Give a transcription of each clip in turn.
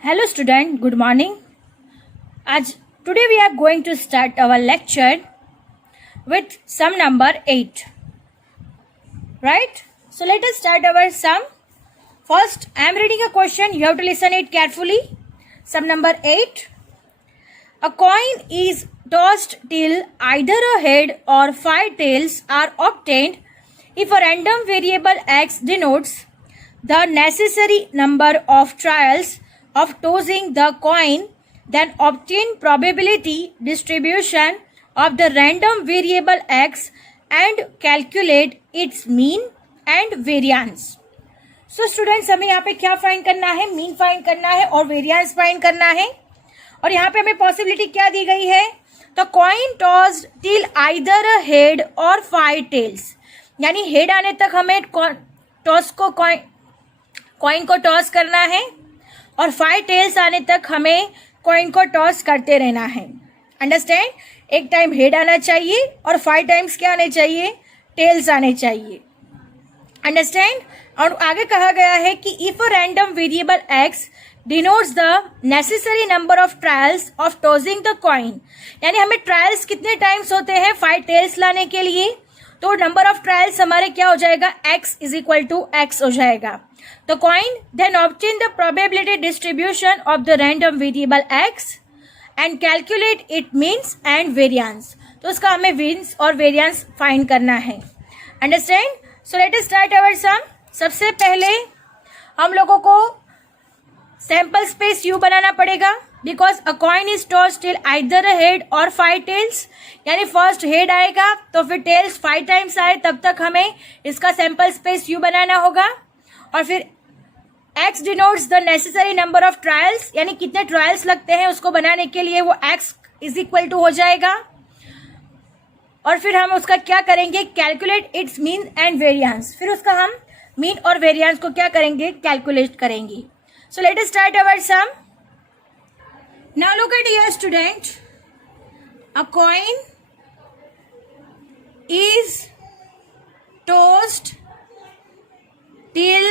Hello student, good morning. Today we are going to start our lecture with sum number 8. Right? So let us start our sum. First, I am reading a question. You have to listen it carefully. Sum number 8. A coin is tossed till either a head or 5 tails are obtained if a random variable x denotes the necessary number of trials of tossing the coin, then obtain probability distribution of the random variable x and calculate its mean and variance. So students, हमें यहाँ पे क्या find करना है? Mean find करना है और variance find करना है. और यहाँ पे हमें पॉसिबिलिटी क्या दी गई है? तो coin tossed till either a head और 5 टेल्स, यानी हेड आने तक हमें कॉइन को टॉस करना है और 5 टेल्स आने तक हमें कॉइन को टॉस करते रहना है. अंडरस्टैंड? एक टाइम हेड आना चाहिए और 5 टाइम्स क्या आने चाहिए? टेल्स आने चाहिए. अंडरस्टैंड? और आगे कहा गया है कि if a random variable X denotes the necessary number of trials of tossing the coin, यानी हमें ट्रायल्स कितने टाइम्स होते हैं 5 टेल्स लाने के लिए, तो नंबर ऑफ ट्रायल्स हमारे क्या हो जाएगा? x is equal to x हो जाएगा. तो coin then obtain the probability distribution of the random variable x and calculate it means and variance. तो उसका हमें मीन्स और वेरिएंस फाइंड करना है. Understand? So let us start our sum. सबसे पहले हम लोगों को सैंपल स्पेस u बनाना पड़ेगा, because a coin is tossed till either a head और 5 टेल्स, यानी फर्स्ट हेड आएगा तो फिर टेल्स 5 टाइम्स आए, तब तक हमें इसका सैंपल स्पेस u बनाना होगा. और फिर x denotes the necessary number of trials, यानी कितने ट्रायल्स लगते हैं उसको बनाने के लिए, वो x इज इक्वल टू हो जाएगा. और फिर हम उसका क्या करेंगे? Calculate its mean and variance. फिर उसका हम मीन और वेरिएंस को क्या करेंगे? कैलकुलेट करेंगे. So let us start our sum. Now look at here student. A coin is tossed till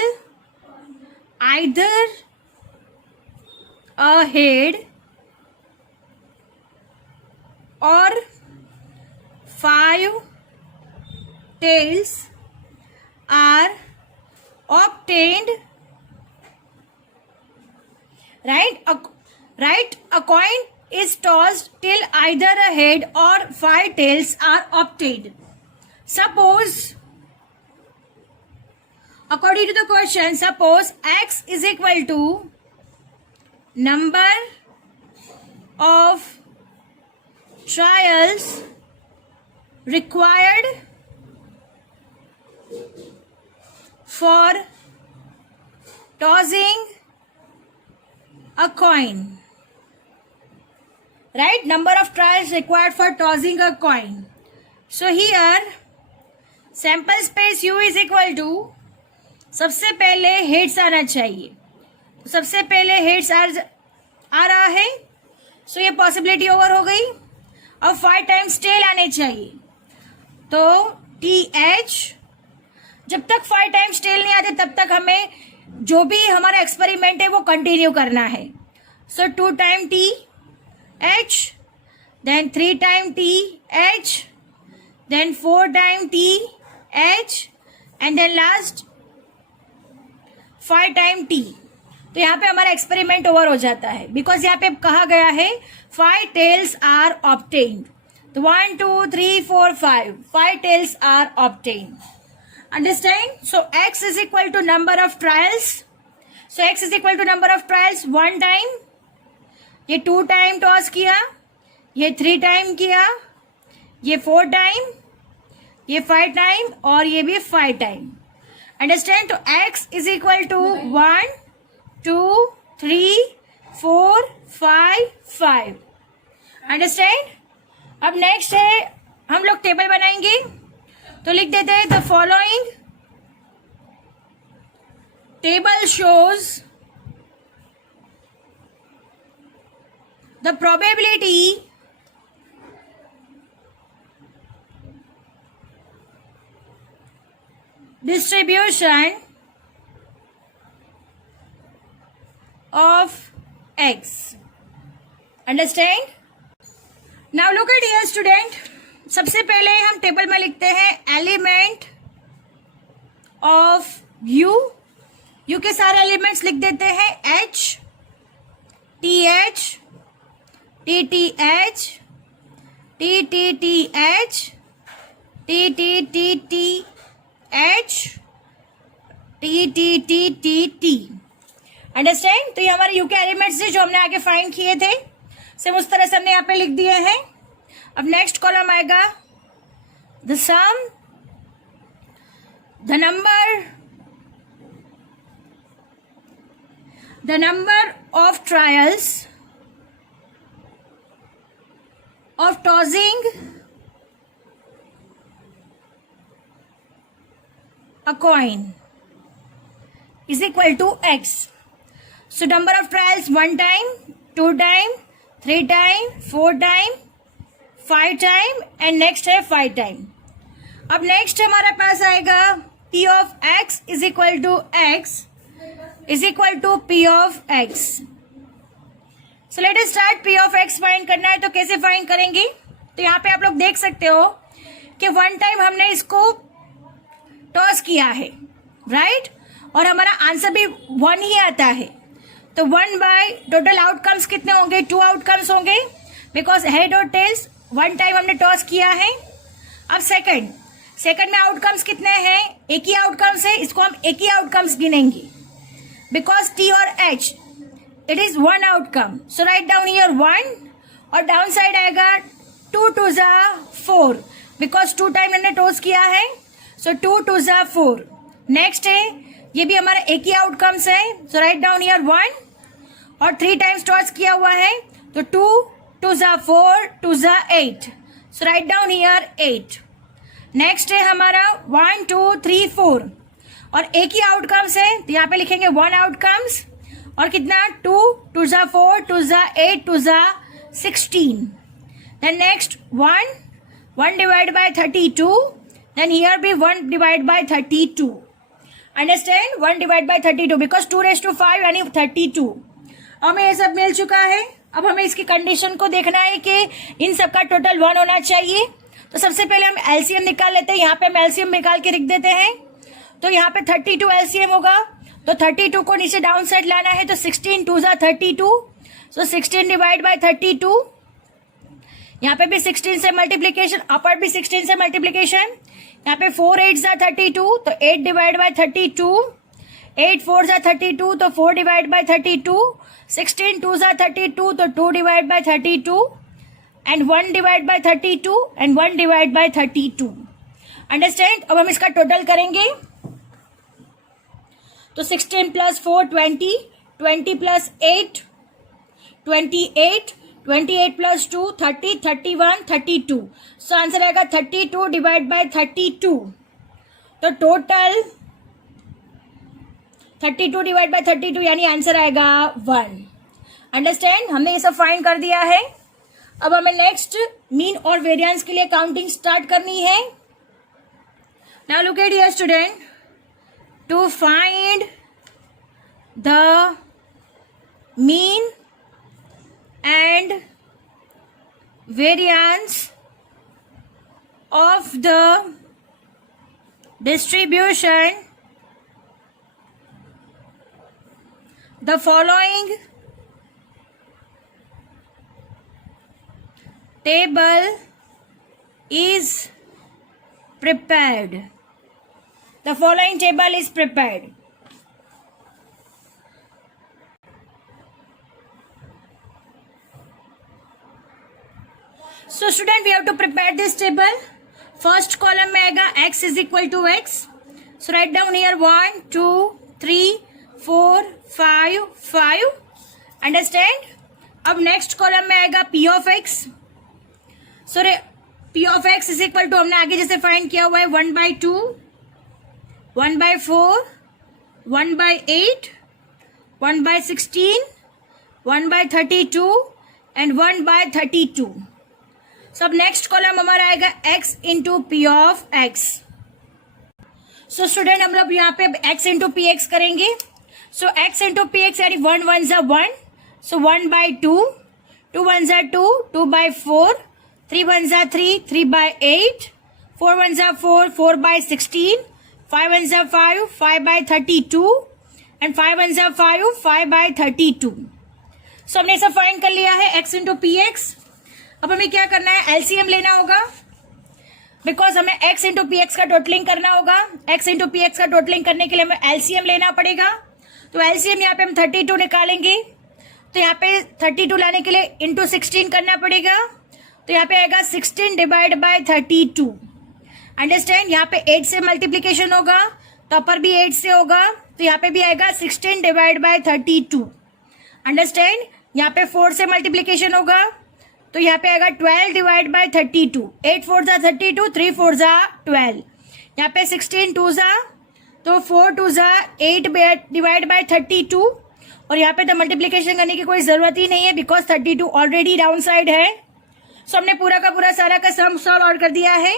either a head or 5 tails are obtained. Right? A coin is tossed till either a head or 5 tails are obtained. Suppose, according to the question, suppose x is equal to number of trials required for tossing a coin. Right? Number of trials required for tossing a coin. So here sample space u is equal to, सबसे पहले heads आना चाहिए, तो सबसे पहले heads आ रहा है, सो ये पॉसिबिलिटी ओवर हो गई. अब 5 टाइम्स टेल आने चाहिए, तो TH. जब तक 5 टाइम्स टेल नहीं आते तब तक हमें जो भी हमारा एक्सपेरिमेंट है वो कंटिन्यू करना है. So 2 time TH, then 3 time TH, then 4 time TH and then last 5 time T. तो यहाँ पे हमारा एक्सपेरिमेंट ओवर हो जाता है, बिकॉज यहाँ पे कहा गया है 5 टेल्स आर ऑब्टेन्ड. तो 1 2 3 4 5 tails are obtained. Understand? So x is equal to number of trials. सो x is equal to number of trials 1 time, ये 2 टाइम टॉस किया, ये 3 टाइम किया, ये 4 टाइम, ये 5 टाइम और ये भी 5 टाइम. अंडरस्टैंड? तो x is equal to 1 2 3 4 5. Understand? अब नेक्स्ट है, हम लोग टेबल बनाएंगे, तो लिख देते हैं the following table shows the probability distribution of x. Understand? Now look at here student. सबसे पहले हम टेबल में लिखते हैं एलिमेंट ऑफ u. u के सारे एलिमेंट्स लिख देते हैं h, th, tth, ttth, tttth, ttttt. Understand? तो ये हमारे यू के एलिमेंट्स थे जो हमने आगे फाइंड किए थे. सेम उस तरह से हमने यहाँ पे लिख दिए हैं. अब नेक्स्ट कॉलम आएगा the sum, the number of trials of tossing a coin is equal to x. So number of trials 1 time, 2 time, 3 time, 4 time, 5 time and next है 5 time. अब next हमारे पास आएगा p of x is equal to x is equal to p of x. So let us start. p of x find करना है तो कैसे find करेंगे? तो यहाँ पे आप लोग देख सकते हो कि 1 टाइम हमने इसको टॉस किया है, राइट? और हमारा आंसर भी 1 ही आता है. तो 1 बाय टोटल आउटकम्स कितने होंगे? 2 आउटकम्स होंगे बिकॉज हेड और टेल्स 1 टाइम हमने टॉस किया है. अब सेकंड में आउटकम्स कितने हैं? एक ही आउटकम्स है, इसको हम एक ही आउटकम्स गिनेंगे बिकॉज टी और H it is 1 outcome. So write down here 1 और डाउन साइड आएगा 2 2 जा 4 बिकॉज 2 टाइम हमने टॉस किया है. सो 2 2 जा 4. नेक्स्ट है, ये भी हमारा एक ही आउटकम्स है. सो राइट डाउन हियर 1 और 3 टाइम्स टॉस किया हुआ है तो 2 2 जा 4 2 जा 8. सो राइट डाउन हियर 8. नेक्स्ट है हमारा 1 2 3 4 और एक ही आउटकम्स है तो यहाँ पे लिखेंगे 1 आउटकम्स और कितना 2 2 जा 4 2 जा 8 2 जा 16. Then next 1 divide by 32. Then here be 1 divided by 32. Understand? 1 divided by 32 because 2 raised to 5 यानी 32. हमें ये सब मिल चुका है. अब हमें इसकी कंडीशन को देखना है कि इन सब का टोटल 1 होना चाहिए. तो सबसे पहले हम एलसीएम निकाल लेते हैं. यहाँ पे हम एलसीएम निकाल के लिख देते हैं. तो यहाँ पे 32 एलसीएम होगा तो 32 को नीचे डाउन साइड लाना है तो 16 2 जा 32. सो 16 डिवाइड बाय 32. यहाँ पे भी 16 से मल्टीप्लीकेशन, अपर भी 16 से मल्टीप्लीकेशन. यहाँ पे 4 8 जा 32 तो 8 डिवाइड बाय 32. 8 4 जा 32 तो 4 डिवाइड बाय 32. 16 2 जा 32 तो 2 divide by 32 and 1 divide by 32 and 1 divide by 32. Understand? अब हम इसका टोटल करेंगे तो 16 plus 4 20, 20 plus 8 28, 28 plus 2 30, 31 32. So answer आएगा 32 डिवाइड बाय 32. तो टोटल 32 डिवाइड बाय 32 यानी आंसर आएगा 1. अंडरस्टैंड? हमने ये सब फाइंड कर दिया है. अब हमें नेक्स्ट मीन और वेरिएंस के लिए काउंटिंग स्टार्ट करनी है. Now look at here student. To find the mean and variance of the distribution, the following table is prepared. The following table is prepared. So student, we have to prepare this table. First column में आएगा x is equal to x. So write down here 1 2 3 4 5 5. Understand? अब next column में आएगा p of x. So p of x is equal to हमने आगे जैसे find किया हुआ है 1 by 2, 1 by 4, 1 by 8, 1 by 16, 1 by 32 and 1 by 32. So अब नेक्स्ट कॉलम हमारा आएगा x into P of x. So student हम लोग यहाँ पे x इंटू पी एक्स करेंगे. सो x इंटू पी एक्स यानी 1 1 जा 1, So 1 by 2, 2 ones are 2, 2 by 4, 3 ones are 3, 3 by 8, 4 ones are 4, 4 by 16, 5 ones are 5, 5 by 32 and 5 ones are 5, 5 by 32. So हमने सब find कर लिया है x इंटू पी एक्स. अब हमें क्या करना है, एलसीएम लेना होगा, बिकॉज हमें x इंटू पी एक्स का टोटलिंग करना होगा. x इंटू पी एक्स का टोटलिंग करने के लिए हमें एलसीएम लेना पड़ेगा. तो एलसीएम यहाँ पे हम 32 निकालेंगे. तो यहाँ पे 32 लाने के लिए इंटू 16 करना पड़ेगा. तो यहाँ पे आएगा 16 डिवाइड बाय 32. अंडरस्टैंड. यहाँ पे 8 से मल्टीप्लीकेशन होगा तो अपर भी 8 से होगा. तो यहाँ पे भी आएगा 16 डिवाइड बाय 32. अंडरस्टैंड. यहाँ पे 4 से मल्टीप्लीकेशन होगा तो यहाँ पे आएगा 12 डिवाइड बाय 32. 8 4 जा 32, 3 4 जा 12. यहाँ पे 16 2 जा तो 4 2 जा 8 डिवाइड बाय 32. और यहाँ पे तो मल्टीप्लीकेशन करने की कोई जरूरत ही नहीं है बिकॉज 32 ऑलरेडी डाउन साइड है. सो हमने पूरा का पूरा सारा का सम सॉल्व आउट कर दिया है,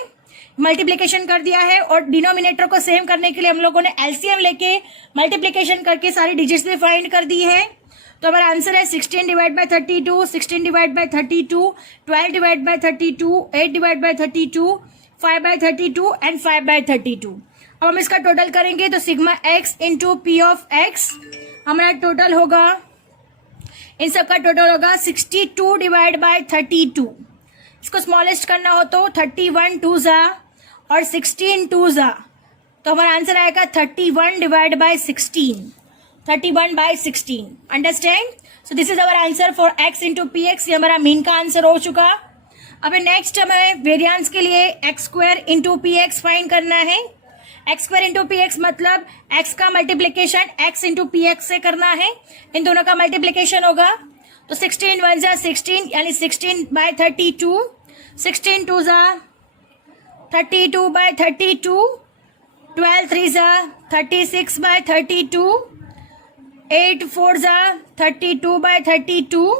मल्टीप्लीकेशन कर दिया है. और डिनोमिनेटर को सेम करने के लिए हम लोगों ने एलसीएम लेके मल्टीप्लीकेशन करके सारी डिजिट्स भी फाइंड कर दी है. तो हमारा आंसर है 16 divide by 32, 16 divide by 32, 12 divide by 32, 8 divide by 32, 5 by 32 and 5 by 32. अब हम इसका टोटल करेंगे तो sigma X into P of X हमारा टोटल होगा, इन सब का टोटल होगा 62 डिवाइड बाय 32. इसको स्मॉलेस्ट करना हो तो 31 2 जा और 16 2 जा. तो हमारा आंसर आएगा 31 divide by 16, 31 by 16. Understand. So this is our answer for x into P X. ये हमारा मीन का आंसर हो चुका. अब नेक्स्ट हमें वेरिएंस के लिए x square into P x find करना है. X square into P x मतलब x का multiplication x into P x से करना है. इन दोनों का मल्टीप्लीकेशन होगा तो 16 1 जा 16 यानी 16 बाय 32, 16 2 जा 32 बाय 32, 12 3 जा 36 बाय 32, 8 4 जा 32 बाय 32,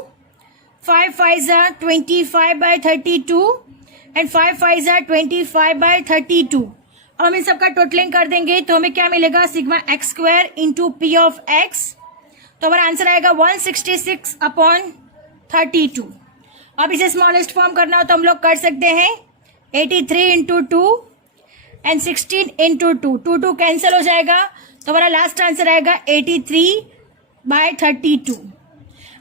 5 5 जा 25 बाय 32 एंड 5 5 जा 25 बाय 32. अब हम इन सबका टोटलिंग कर देंगे तो हमें क्या मिलेगा, sigma X square into P of x. तो हमारा आंसर आएगा 166 अपॉन 32. अब इसे स्मॉलेस्ट फॉर्म करना हो तो हम लोग कर सकते हैं 83 इंटू 2 एंड 16 इंटू 2. 2 2 कैंसिल हो जाएगा तो हमारा लास्ट आंसर आएगा 83 बाय 32.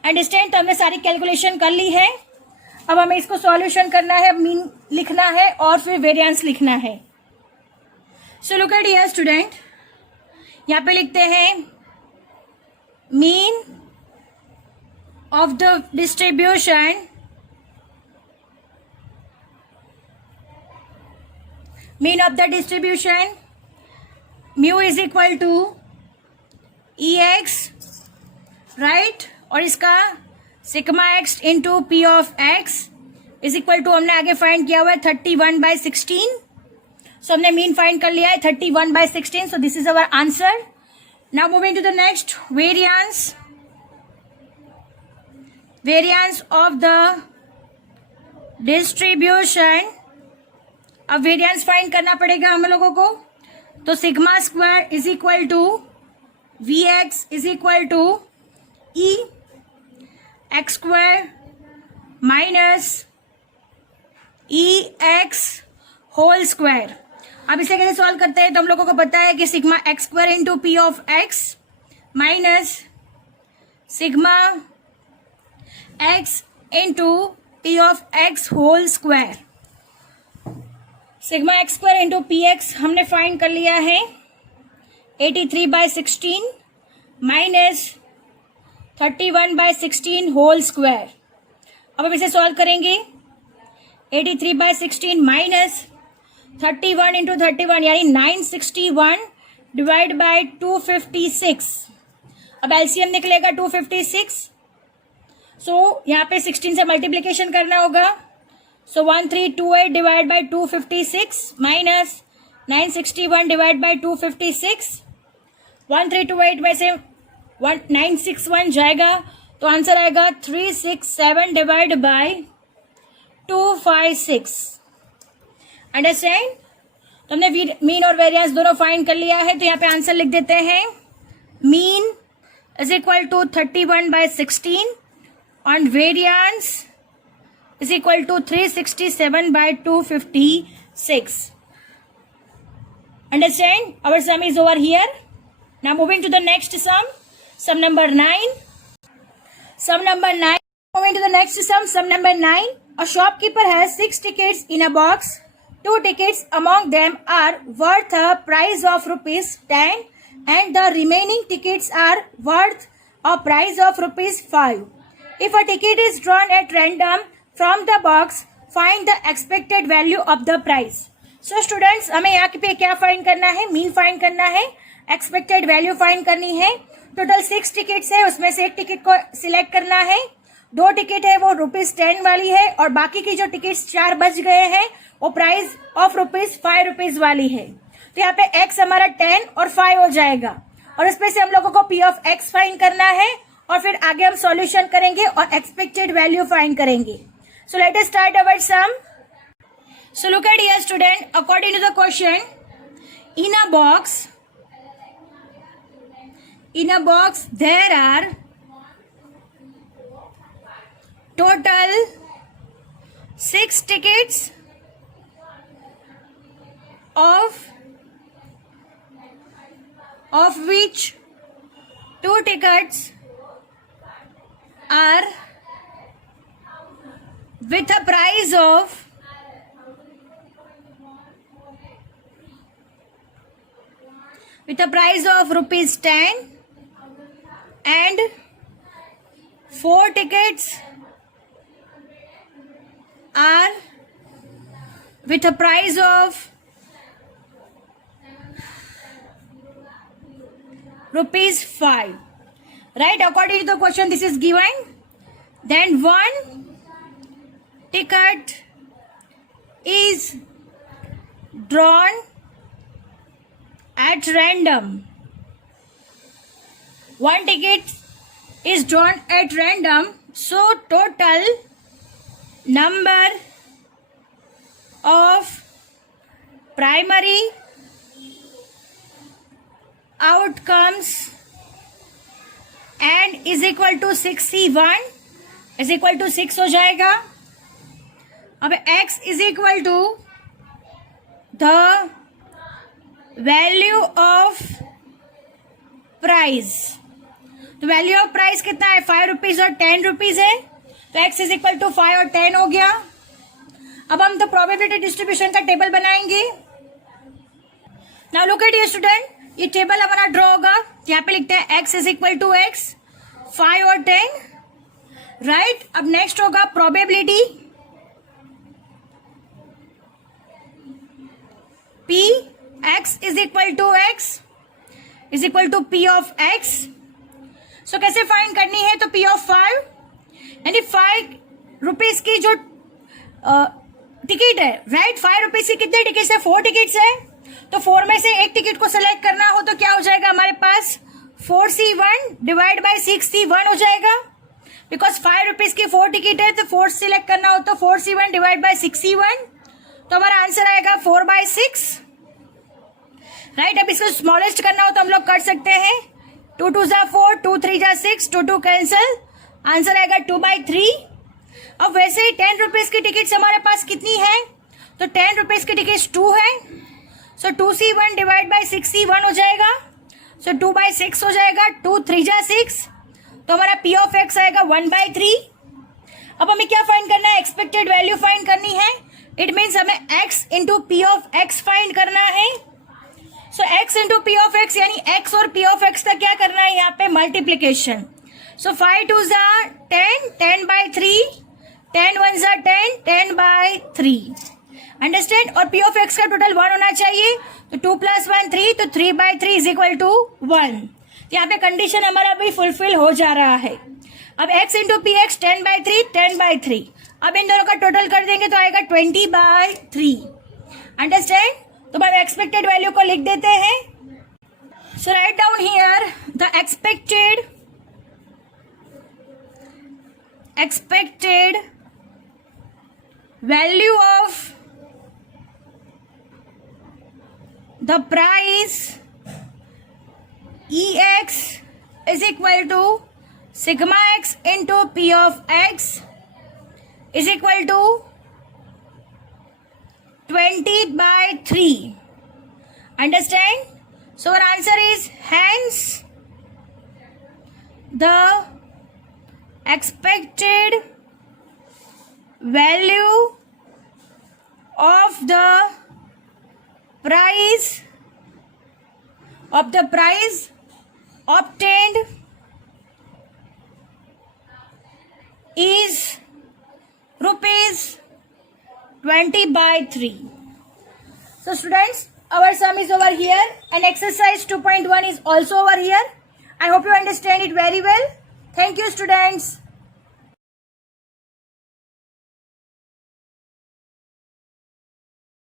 अंडरस्टैंड. तो हमने सारी कैलकुलेशन कर ली है. अब हमें इसको सॉल्यूशन करना है, मीन लिखना है और फिर वेरिएंस लिखना है. So look at here student, यहाँ पे लिखते हैं mean of the distribution mu is equal to E X, right. और इसका sigma X into P of X is equal to हमने आगे फाइंड किया हुआ है 31 बाय 16. सो हमने मीन फाइंड कर लिया है 31 by 16. So this is our answer. Now moving to the next, variance of the distribution. अब वेरिएंस फाइंड करना पड़ेगा हम लोगों को. तो sigma square is equal to V X is equal to E X square minus E X whole square. अब इसे कैसे सॉल्व करते हैं तो हम लोगों को पता है कि sigma X square into P of X minus sigma X into P of X whole square. Sigma X square into P X हमने फाइंड कर लिया है 83 by 16 minus 31 by 16 whole square. अब हम इसे सॉल्व करेंगे 83 बाय 16 माइनस 31 इंटू 31 यानी 961 divide by 256. अब एलसीएम निकलेगा 256. सो यहाँ पे 16 से मल्टीप्लीकेशन करना होगा. सो 1328 divide by 256 minus 961 divide by 256. 1328 में से 961 जाएगा तो आंसर आएगा 367 डिवाइड बाय 256. अंडरस्टैंड. तो हमने मीन और वेरिएंस दोनों फाइंड कर लिया है. तो यहाँ पे आंसर लिख देते हैं mean is equal to 31 by 16 on variance is equal to 367 by 256. Understand? Our sum is over here. Now moving to the next sum. Sum number 9. Sum number 9. Moving to the next sum. Sum number 9. A shopkeeper has 6 tickets in a box. 2 tickets among them are worth a price of rupees 10 and the remaining tickets are worth a price of rupees 5. If a ticket is drawn at random from the box, find the expected value of the price. So students, हमें यहाँ पे क्या find करना है? Mean find करना है, expected value find करनी है. टोटल 6 टिकट्स है, उसमें से एक टिकट को सिलेक्ट करना है. 2 टिकट है वो ₹10 वाली है और बाकी की जो टिकट्स 4 बच गए हैं वो प्राइस ऑफ ₹5 वाली है. तो यहाँ पे x हमारा 10 और 5 हो जाएगा और इसमें से हम लोगों को p ऑफ x फाइंड करना है और फिर आगे हम सॉल्यूशन करेंगे और एक्सपेक्टेड वैल्यू फाइंड करेंगे. So let us start our sum. So look at here student, according to the question, in a box there are total 6 tickets of which 2 tickets are with a price of rupees 10 and 4 tickets are with a price of rupees 5. Right? According to the question, this is given. Then 1 ticket is drawn at random. 1 ticket is drawn at random. So total number of primary outcomes and is equal to 61 is equal to 6 हो जाएगा. अब x is equal to the value of price. तो value of price कितना है? ₹5 और ₹10 है. तो x is equal to 5 और 10 हो गया. अब हम तो प्रोबेबिलिटी डिस्ट्रीब्यूशन का टेबल बनाएंगे. नाउ लुक एट ये स्टूडेंट, ये टेबल हमारा ड्रॉ होगा. यहाँ पे लिखते हैं x is equal to x, 5 और 10. राइट. अब नेक्स्ट होगा probability p x is equal to x is equal to p of x. So कैसे फाइंड करनी है? तो p of 5 यानी ₹5 की जो टिकट है, राइट, ₹5 की कितने टिकट्स है? 4 टिकट्स है. तो 4 में से एक टिकट को सेलेक्ट करना हो तो क्या हो जाएगा हमारे पास? 4C1 डिवाइड बाई 6C1 हो जाएगा. बिकॉज ₹5 की 4 टिकट है तो 4 सिलेक्ट करना हो तो 4C1 डिवाइड बाई 6C1. तो हमारा आंसर आएगा 4/6. राइट. अब इसको स्मॉलेस्ट करना हो तो हम लोग कर सकते हैं. 2 2 जा 4, 2 3 जा 6, 2 2 कैंसिल, आंसर आएगा 2/3. अब वैसे ही ₹10 की टिकट्स हमारे पास कितनी है? तो ₹10 की टिकट्स 2 है. सो 2C1 डिवाइड बाई 6C1 हो जाएगा. सो 2/6 हो जाएगा. 2 3 जा 6, तो हमारा p ऑफ x आएगा 1/3. अब हमें क्या फाइंड करना है? एक्सपेक्टेड वैल्यू फाइंड करनी है. इट मीन्स हमें x into p of x find करना है. सो x into p of x यानी x और p ऑफ x का क्या करना है? यहाँ पे मल्टीप्लीकेशन. सो 5 2 जा 10, 10/3, 10 1 जा 10, 10/3. अंडरस्टैंड. और p ऑफ x का टोटल 1 होना चाहिए. तो 2 + 1 3, तो 3/3 इज इक्वल टू 1. यहाँ पे कंडीशन हमारा भी फुलफिल हो जा रहा है. अब x इंटू पी एक्स 10/3, 10/3. अब इन दोनों का टोटल कर देंगे तो आएगा 20/3. अंडरस्टैंड. तो हम एक्सपेक्टेड वैल्यू को लिख देते हैं. So write down here the expected value of the price EX is equal to sigma x into p of x is equal to 20/3. Understand? So our answer is hence the expected value of the price obtained is rupees 20/3. So students, our sum is over here and exercise 2.1 is also over here. I hope you understand it very well. Thank you students.